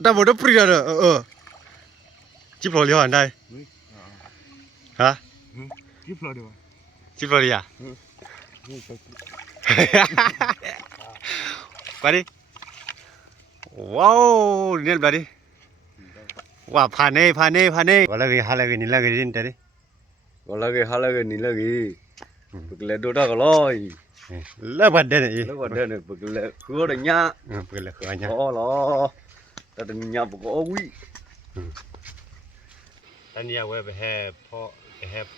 แต่บดปรีดอ่ะจิบโรลีหันได้ฮะจิบโรลีวะจิบโรลีอ่ะไปดิว้าวเนี่ยไปดิว่าผ่านว่าละกี่ฮาละกี่นี่ละกี่ดินเตดิก็ละกี่ฮาละกี่นี่ละกี่ปกเล็ดดูได้ก็ร้อยเลิกบัดเด่นอีแล้วก็เดินปกเล็ดคืออะไรเงี้ยปกเล็ดคืออะไรเงี้ยอ๋อเหรอแต่เดินเงี้ยปกโอ้ยตอนนี้เว้ยไปให้พ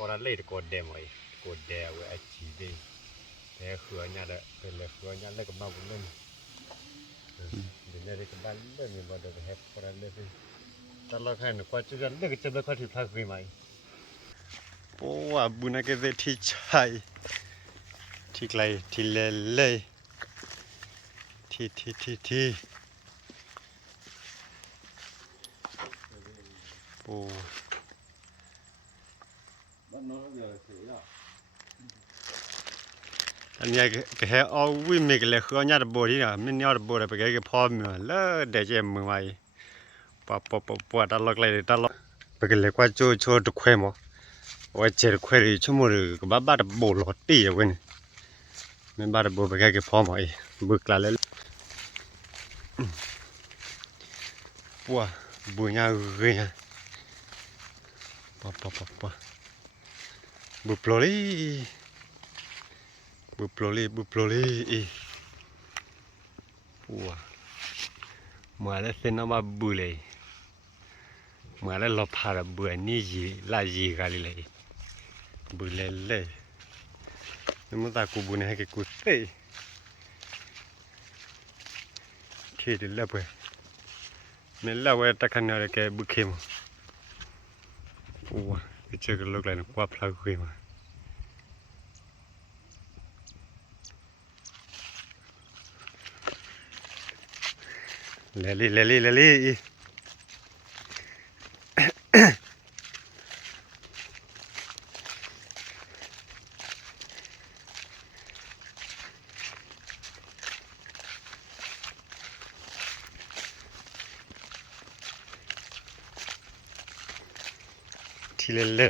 อรัดเลยกดเดมไว้กดเดมไว้ไอจีดีแต่คือเนี่ยเด้อเป็นเลยคือเนี่ยเลยก็มาบุญเล่นเดี๋ยวนี้ก็บ้านเล่นมีมาเดี๋ยวไปให้พอรัดเลยตลอดแค่หนึ่งกว่าจะเลิกจะไม่ค่อยถือพลังคุยไหมโอ้ว่าบุญนักเวทีชัยที่ไกลที่เล่เลยที่โอ้อันนี้ก็ให้เอาวิ่งไม่กันเลยคือเนี่ยระบบที่น่ะไม่เนี่ยระบบเลยไปก็พร้อมอยู่แล้วเดี๋ยวจะมึงไปปวดตลอดเลยตลอดไปกันเลยกว่าโจตุกแควมั้งว่าเจอแควร์ชั่วโมงก็บ้าระบบหลอดตีอยู่เว้ยไม่บ้าระบบไปก็พร้อมไอ้บึกละเลยปัวบุญยาเงี้ยปัวบุปผลีอีปัวมาแล้วเส้นน้ำมาบุเลยมาแล้วเราพาราบุนี่จีลาจีกันเลยบุเลยนี่มันตากูบุญให้แกกูเตะที่ดิลาเว้ยนี่ลาเว้ยตะขันอะไรแกบุกเข้มปัวเจอกันลูกเลยนะกว่าพลาดคุยมาเลลี่ที่เล่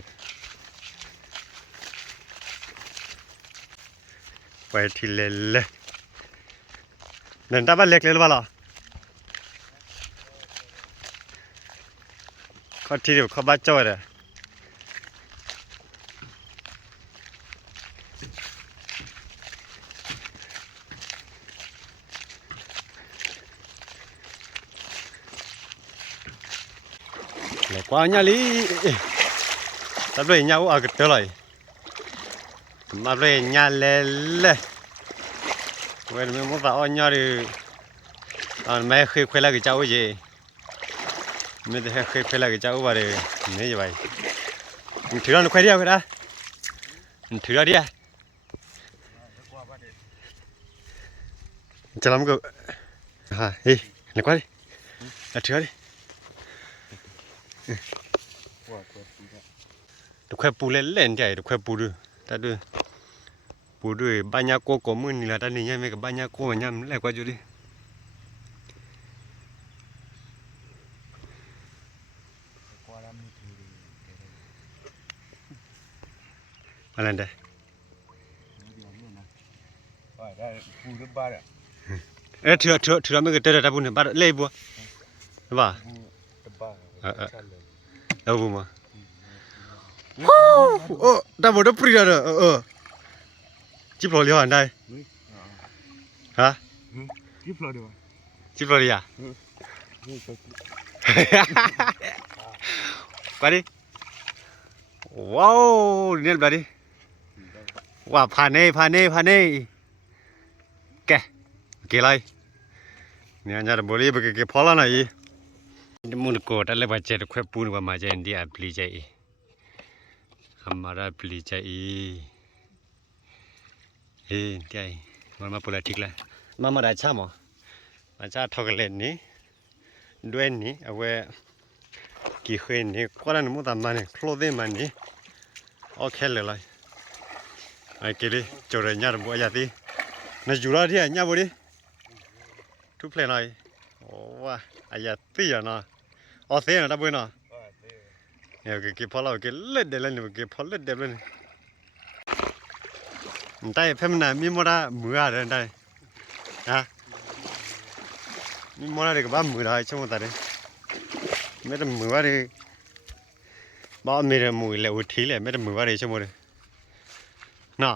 ไปที่เล่เดินตาบ้านเล็กเลยหรือเปล่าเขาที่เดียวเขาบ้าจ้อยเลยแล้วกว่านี้ลิตัดไปเงาอ่ะก็เท่าไรมาไปเงาเล่เว้ยมันว่าอ่อนยอดเลยไม่เคยละกี่เจ้าเย่ไม่ได้เคยละกี่เจ้าว่าเลยไม่ใช่ไหมมึงถือเราหนุ่มใครเดียวกันนะมึงถือเราดิจะล้มกูฮะเฮ้ยหนุ่มใครดิถือเราดิดูแค่ปูเล่นใจดูแค่ปูดูแต่ดูปูดูบ้านยาโก้ก็มึนนี่แหละตอนนี้ยังไม่กับบ้านยาโก้ยังแรกกว่าอยู่ดิอะไรเด้ได้ปูรถบ้านอ่ะถือไม่ก็เตะได้บุญบ้านเล่บัวหรือเปล่าแล้วบุญมาโอ้แต่บดปรีดอ่ะจิบโรลีหันได้ฮะจิบโรลีวะจิบโรลีอ่ะไปดิว้าวเนี่ยไปดิว่าผ่านแกไรเนี่ยจะระบบรีบแกพอแล้วนะอีมุนโกดอะไรบ้างเจอแค่ปูนว่ามาเจออินเดียพลีใจहमाराพลีใจเฮ้ยใจมันมาพูดอะไรทิกแล้วมาได้ช่ไหมมาจ้าทอกเล่นนี่ด้วยนี่เอาไว้กี่คืนนี่ก็ได้หนุ่มตามมาเนี่ยโคลดมันนี่โอเคเลยไอ้กี่ดิจอดเนี่ยระบบยาตีน่าจุฬาที่ไหนเนี่ยบุรีทุกเพลงเลยโอ้ว้า ai ya tí à nó ở thế là đã bơi nó cái phao là cái lết để lên cái phao lết để lên đây phim này mi mua ra mưa rồi đây à mi mua ra cái bám mưa rồi trong một tay mấy đứa mưa đi bao mấy đứa mưa lại uthi lại mấy đứa mưa đi trong một đây nè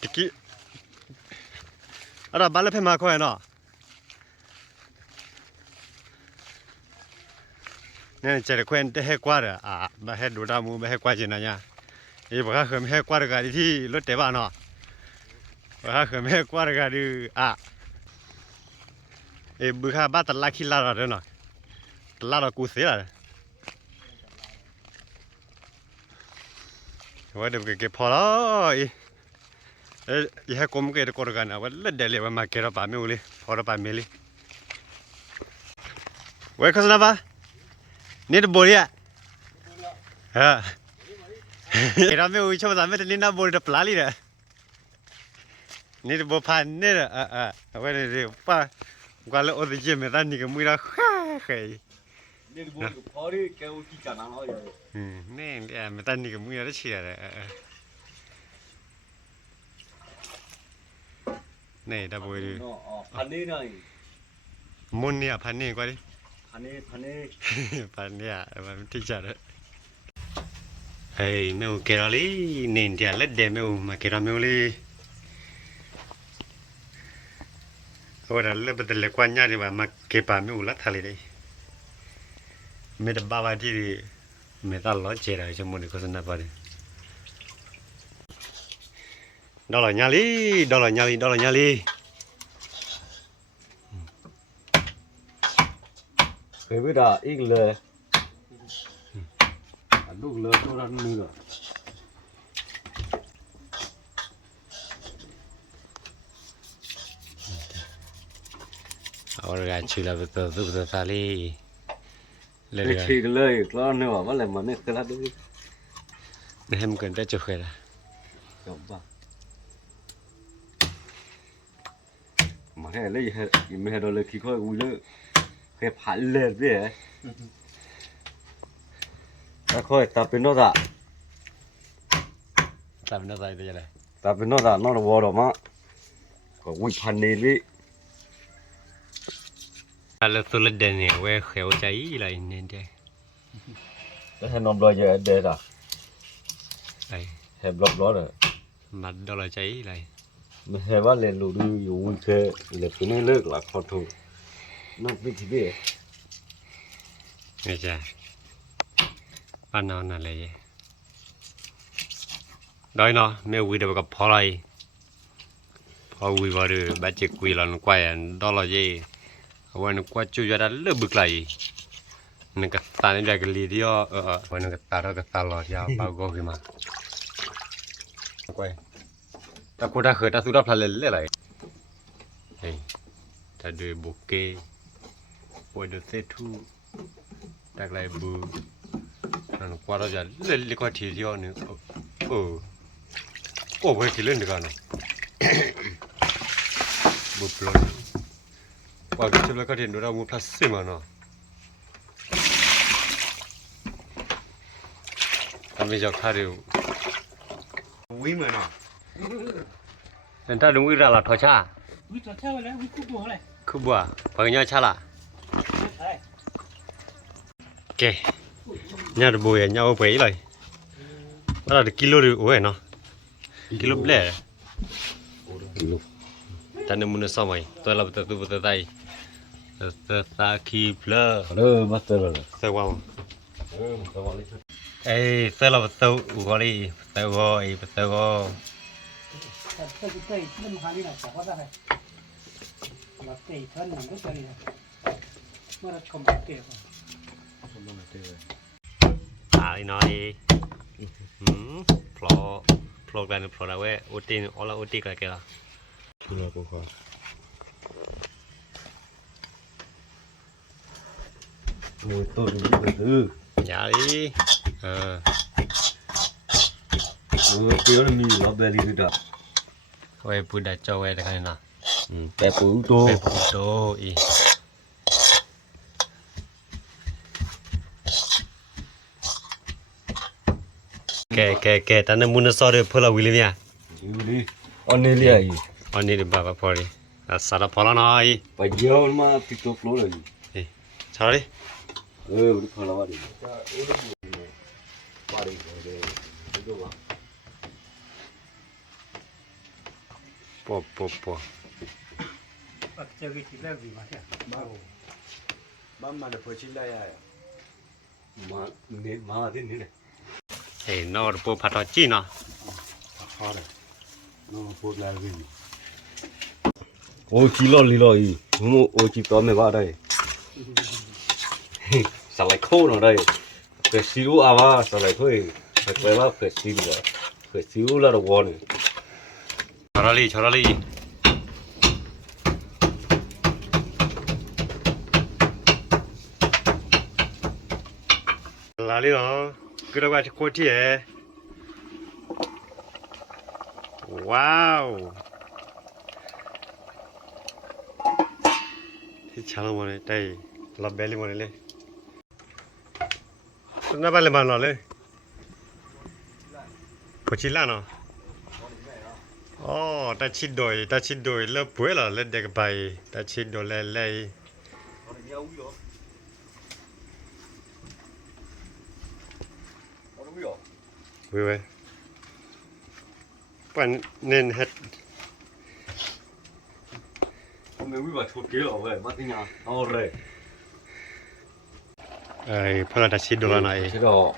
tiki ở đó bán lấy phim mà coi nó nè chơi quen để hết qua rồi à mà hết đồ đa mua mà hết qua gì nè nha ý bảo khơi hết qua được cái thì lót té vào nó bảo khơi hết qua được cái đi à ý bữa khác bắt tạt lá khi lá rồi nó lá rồi cú xé rồiว่าเดี๋ยวเก็บพอแล้วอีให้กลมก็จะกดกันนะว่าเล่นเดี๋ยวเลยว่ามาเก็บเราป่าไม่รู้เลยพอเราป่าไม่เลยเว้ยข้าศึกนะปะนี่ตัวบริอ่ะฮะเราไม่รู้ชอบทำไม่ได้นี่น่าบริจะปลาลีเลยนี่ตัวบุพันนี่แหละเอาไว้เลยป้าก็เลยโอ้ยเจ็บไม่ได้นี่ก็มือเราเฮ้ยนี่บุญพอดีแกอุทิศกันเอาอย่างนี่ไม่ได้นี่ก็มือเราเฉียดเลยนี่ดับเบิล พันนี้หน่อย มุนเนี่ยพันนี่กว่าดิ พันนี้พันเนี่ยมันที่จัดเลยเฮ้ยแมวเกล้าลี่เนี่ยเดี๋ยวเล็ดเดี๋ยวแมวมาเกล้าแมวลี่โอ้ยเล็ดเป็นเล็กกว่านี้ดีกว่ามาเก็บปลาแมวลัดทะเลเลยไม่ได้บ้าที่ไม่ต้องล้อเจริญจมูกนี่ก็สนับไปเลยดอลลาร์ญาลีเคยไปด่าอีกเลยลูกเลยตัวนั้นมือเอาเรื่องชื่อเราเป็นตัวซาลีเลย ไม่ชิกเลยก็เนื้อว่าอะไรมันไม่เคยละดูไม่ให้มันเกินได้จุกเลยนะจบป่ะมาให้เลยยังไม่ให้เราเลยคิดค่อยอุ้ยเลยแค่ผ่านเลยพี่เอ๋ถ้าค่อยตัดเป็นนอตะตามนั้นใจได้ยังไงตัดเป็นนอตะนอตะวอร์ดมาก็อุ้ยพันนี่ลิแล้วตัวเด่นเนี่ยเว้ยเขียวใจอะไรเนี่ยเจ้แล้วให้นมรอยเยอะเด็ดอ่ะไอ้เห็บล็อกล้อเลยมัดดอลลาร์ใจอะไรไม่ใช่ว่าเรียนรู้ดูอยู่วิ่งเคยเรียนตัวนี้เลิกหลักขอถูกนั่นเป็นที่ดีไม่ใช่ป้านอนอะไรได้เนาะไม่วิ่งเดี๋ยวกับพออะไรพอวิ่งว่าดูบัจเจกุยหลังกว่าดอลลาร์เย่วันกว่าจู่จะได้เลิกบึกเลยนึกว่าตาเนี่ยจะกลีดีอ่ะวันนึกว่าตาเราก็ตาหลอดยาวเบาก็ขึ้นมากว่าแต่คนถ้าเคยถ้าสุดาพลันเลยอะไรเฮ้ยถ้าดูบุกเก้ปวดเสียทูแต่ไรบูนั่นกว่าเราจะเล่นเล็กกว่าทีเดียวนึงโอ้ไปที่เล่นดีกันเนาะบุปผาว่าก็จะเล่นก็เห็นดูเราบุปผาสิมาเนาะทำให้เราขาดอยู่วิ่งเหมือนเนาะนั่นถ้าดูวิ่งเราหลับท้อชาวิ่งต่อเช้าแล้ววิ่งคู่บัวเลยคู่บัวพอเงี้ยชาละโอเคเนี่ยดูบัวเนี่ยเอาไปเลยว่าเรากิโลดูโอ้ยเนาะกิโลเบล่แต่เนี่ยมันสมัยตัวเราตัวไตตัวตาคีเพลมาเตอร์เลยเสือว่างมาเตอร์เลยเอ้ตัวเราตัวอุกอลีตัวก็แต่เต้ยมันหาดีหน่อยแต่ว่าได้เราเต้ยท่านหนึ่งก็เจอเลยเมื่อเราชมเก็บอะไรน้อยพลอกันพลอแล้วเว้ยอุตินอลาอุติกันกี่ละคือเราก็ขอโอ้ยตัวนี้ก็ดื้อย่าดิเปรี้ยวมีเราเบลลี่ด้วยเว้ยพูดได้เจ้าเว้ยแต่กันนะ bé bự to bé bự to ý kẻ ta nên muốn nó so được phơi là William yêu đi anh này liền anh đi bà phơi đi à sao là phơi nó ý bây giờ mà tiktok luôn rồi sao đi đi phơi là đi qua đi rồi po 저기 집에 위 말이야. mamma ne poi ci lei mà thế này thì nó được po phát ra chi nó ha nó phụ là gì ôi chỉ lo lì rồi ôi chỉ có mày vào đây sao lại khô nó đây phải xíu à ba sao lại thôi phải quay vào phải xíu là đồ này 쳐라 리 라리 너 그러고 아주 꼬티에 와우 이 잘하네 đây là bé lên lên nó bắt lên bàn nó lên có chín là nó ta chín đồi lớp cuối là lên đây cái bài ta chín đồi lên lên vui vậy bạn nên hết mày quý bà chụp kia rồi về bắt đi nhà nó rồi phải là ta chín đồi này thế đó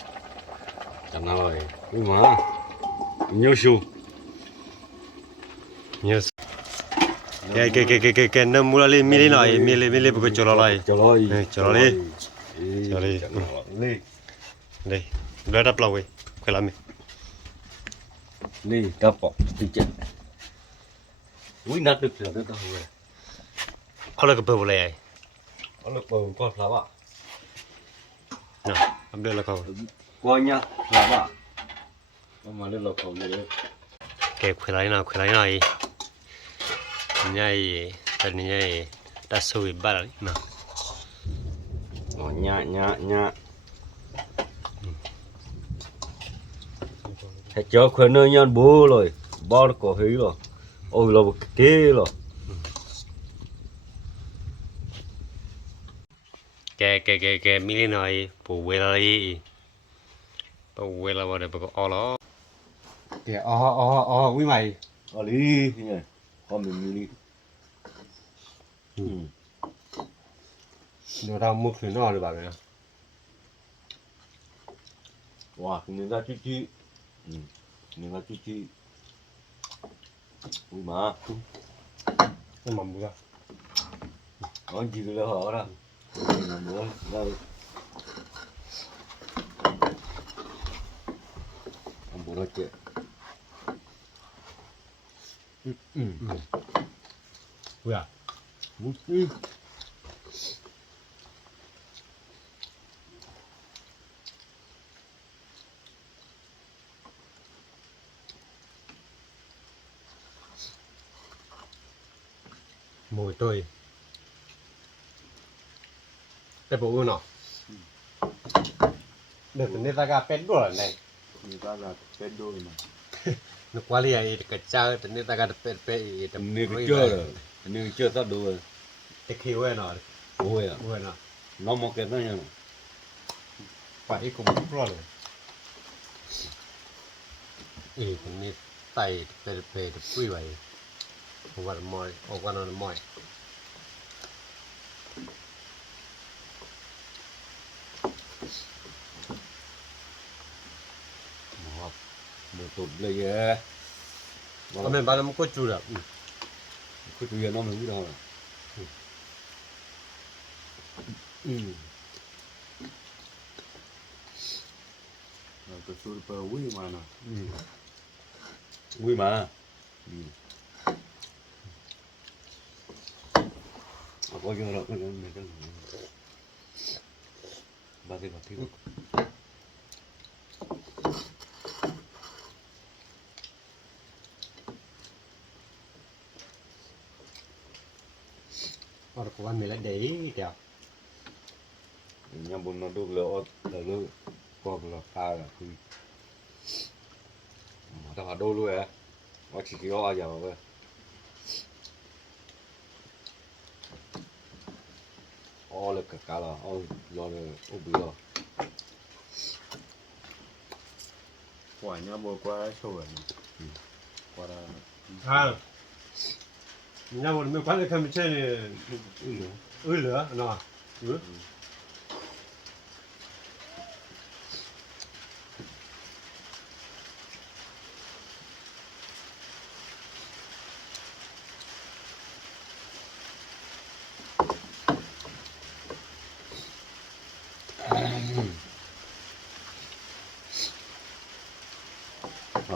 chẳng nào rồi nhưng mà nhiều siêu nhiều cái nó mua lên mi lên bữa cho lại cho đi đây đỡ đắp lâu vậy phải làm gì đi đắp bọc đi chết quý nát được rồi đó rồi là cái bầu này nó lực bầu con là bạn nè làm được là không qua nha là bạn mà lên lọc cầu này cái khỏe lại này nhảy tên nhảy đã sôi ba rồi nè nhạ hãy cho khuyên nơi nhân bố rồi bao có hí rồi ôi là một cái rồi cái mi này bù quê lại vào đây bù o đó kìa quý mày ở đi nhỉ con mình đi nó ra mức thì nó được bạn này wow nên ra chi nên ra chi ui mà nó mầm ra nói gì là họ đó nữa đây ông bố nói chuyện ui à mùi tươi cái bộ nó được nên ta gặp pet đuổi này người ta là bên đôi mà nó quá liệt cái chơi nên ta gặp pet nên cái chưa rồi nên chưa tao đuổi cái khiêu ấy nó ôi nó nó một cái đó nha phải cũng rồi ý nên tay pet quý vậy qua mồi qua nó mồi một tụtเลยcó mình bao nhiêu có chú được cái chuyện nó mới đâu cái super quý mà nè quý mà có vô rồi cái ba cái vật thiếu ở đó có mấy lần đấy đèo nhà bún nó đục lỡ lỡ qua là pha là khi ta phải đôi luôn á nó chỉ có giờ thôi là cả là do là bị rồi quả nhà bò qua sâu rồi qua là à nhà bò mấy quán này không chơi lửa nó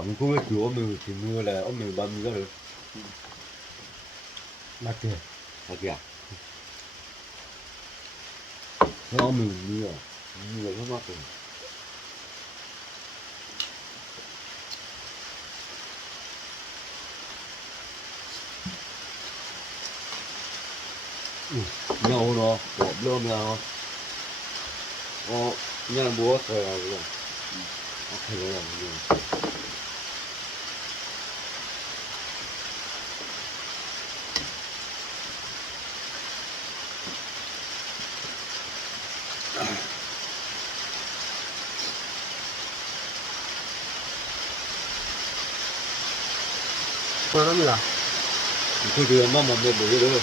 mình cũng biết chủ mình thì mưa là ông mình bao nhiêu rồi là tiền kìa nó ông mình mưa nó mắc rồi nhau nó bỏ lơm nào nhà búa thôi à rồi ok rồi nó lắm là thì mà mình bữa rồi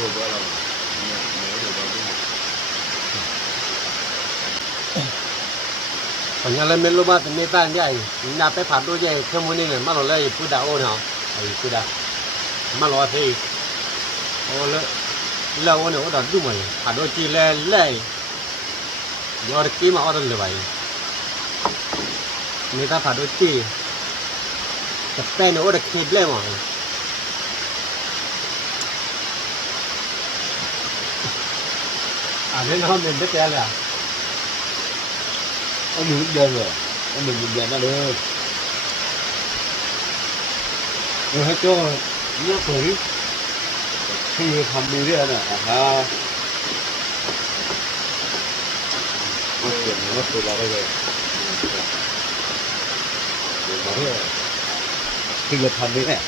đồ bữa là còn nhà lên bên lô ba thì mấy tan vậy nhà phải phạt đôi vậy theo muốn này mà nó lấy phụ đạo ôn hả phụ đạo mà lo thì lâu nữa đó đúng rồi phạt đôi chi lấy do được kí mà ở đây là vậy người ta phạt đôi chi tập pen nữa được kịp lên mà đến hôm mình biết ra là ông mình dân rồi ông mình dân nó được rồi hết cho nó tuổi khi thầm đi ra nè ha nó tuổi là đây rồi khi người thầm đi nè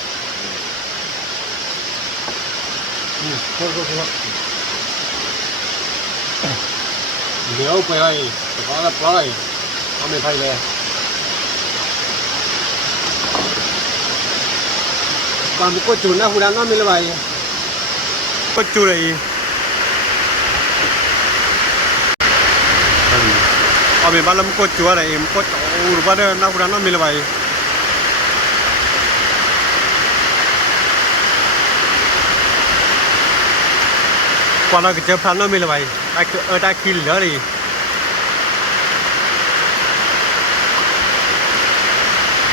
thôi nếu quay ơi có là play có mình thay về và một con chuột nó hù đàn nó mới là vậy con chuột này ở bên ba lâm con chuột này con chuột ba đó nó hù đàn nó mới là vậy qua nó cái chơi phán nó mới là vậy ở đây khi lỡ đi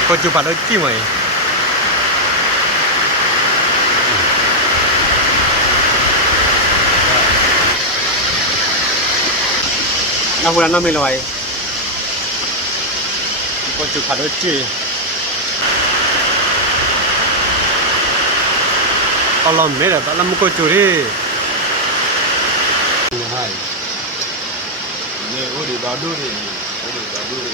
có chụp phản đối chi mày nó vừa nó mới là vậy có chụp phản đối chi tao làm mấy là tao làm có chụp đi hai nè ô đi vào đuôi đi ô đi vào đuôi đi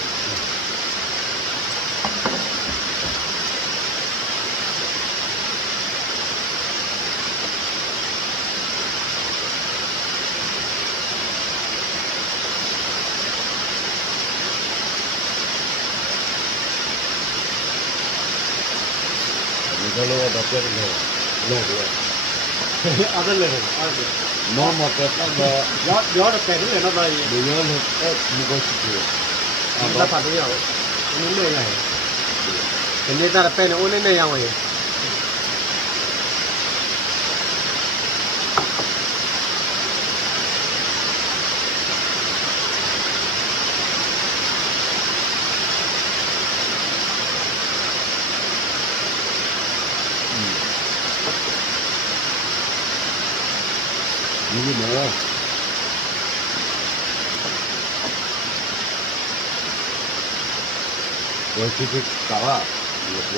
mình lo đọc cái này lo rồi ở đây là nó mà cái gió được kẹt cái nó đây bây giờ nó mình có chuyện người ta phản đối nhau những người này người ta là pen nó ôn này nhau rồi นี่เนาะ我其实搞啊，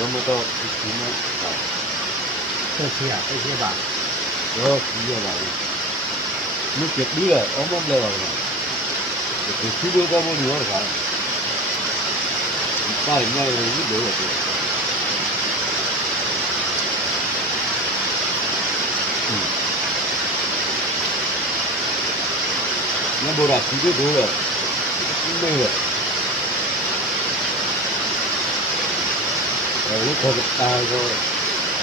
我们到什么搞，这些啊，这些吧，我需要吧，你结婚了，我们来了嘛，就去不到我们那啥，把人家一留了就，那不然去不到了，没了。我可是大个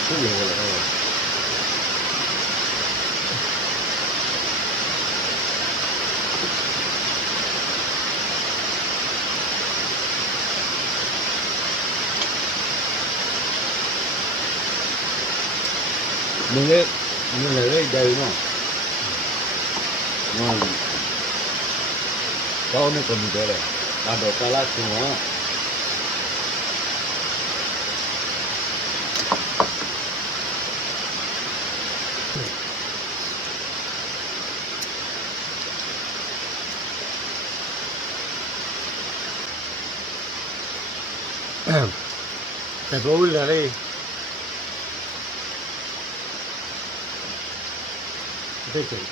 不有了哦。你来这家嘛？到那个没得了，拿到大拉去嘛。แต่ตัววิ่งเลยได้เจ๋ง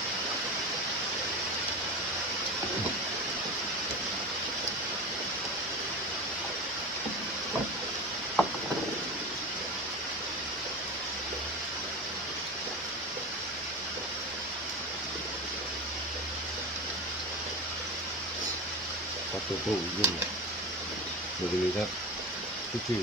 把头都用了，这个他不至于。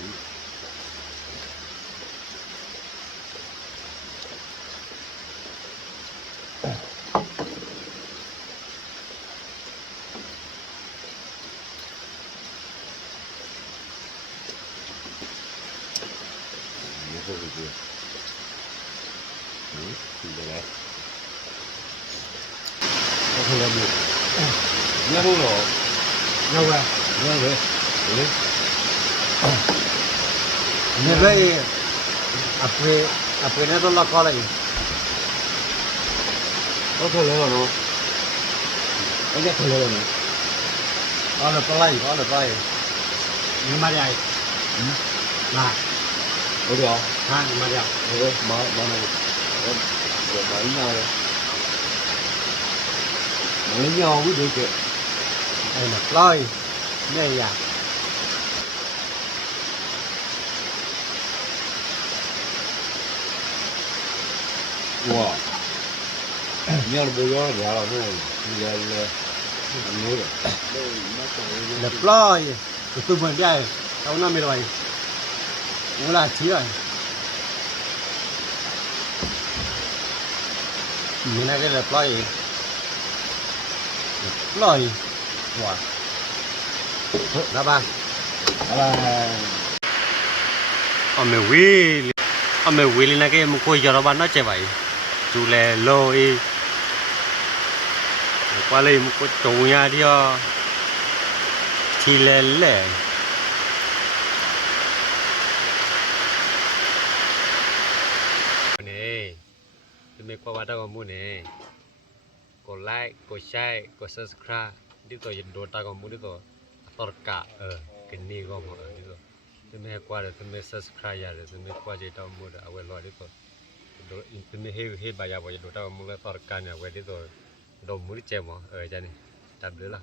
这个是，起得来。我看到没有？你看不了，要不然你看谁？谁？เนี่ยเลยอาเปเนี่ยต้องล็อกคอเลย我看来了喏，人家看来了喏。 เอาเลยปล่อยเอาเลยปล่อย 你买的，那我屌，看你买的，那个马那个，我马一样的，马一样我都给。 ไอ้เนี่ยปล่อยเนี่ยอย่า 哇，你要是不要脸了，那你来，没了。 เนี่ยปล่อยตัวเหมือนได้เอาหน้าไม่ลอยเวลาเชื่อมีอะไรก็เลยปล่อยหัวแล้วบ้าง เอาเมวิลนะแกมันคุยกับเราบ้านน่าจะไหวดูแลโลอีกว่าเลยมันก็จงยาที่ทีเล่เล่นี่จะมีความว่าตากมูนี่กดไลค์กดแชร์กด subscribe ดิตัวยันโดนตากมูดิตัวตอร์กะกันนี่ก็มาดิตัวจะมีกว่าเลยจะมี subscribe ยาเลยจะมีกว่าจะตากมูเอาไว้รอดิตัวจะมีเฮบายาว่าจะโดนตากมูแล้วตอร์กะเนี่ยไว้ดิตัวโดนมูดิเจมจันนี่จับเลยล่ะ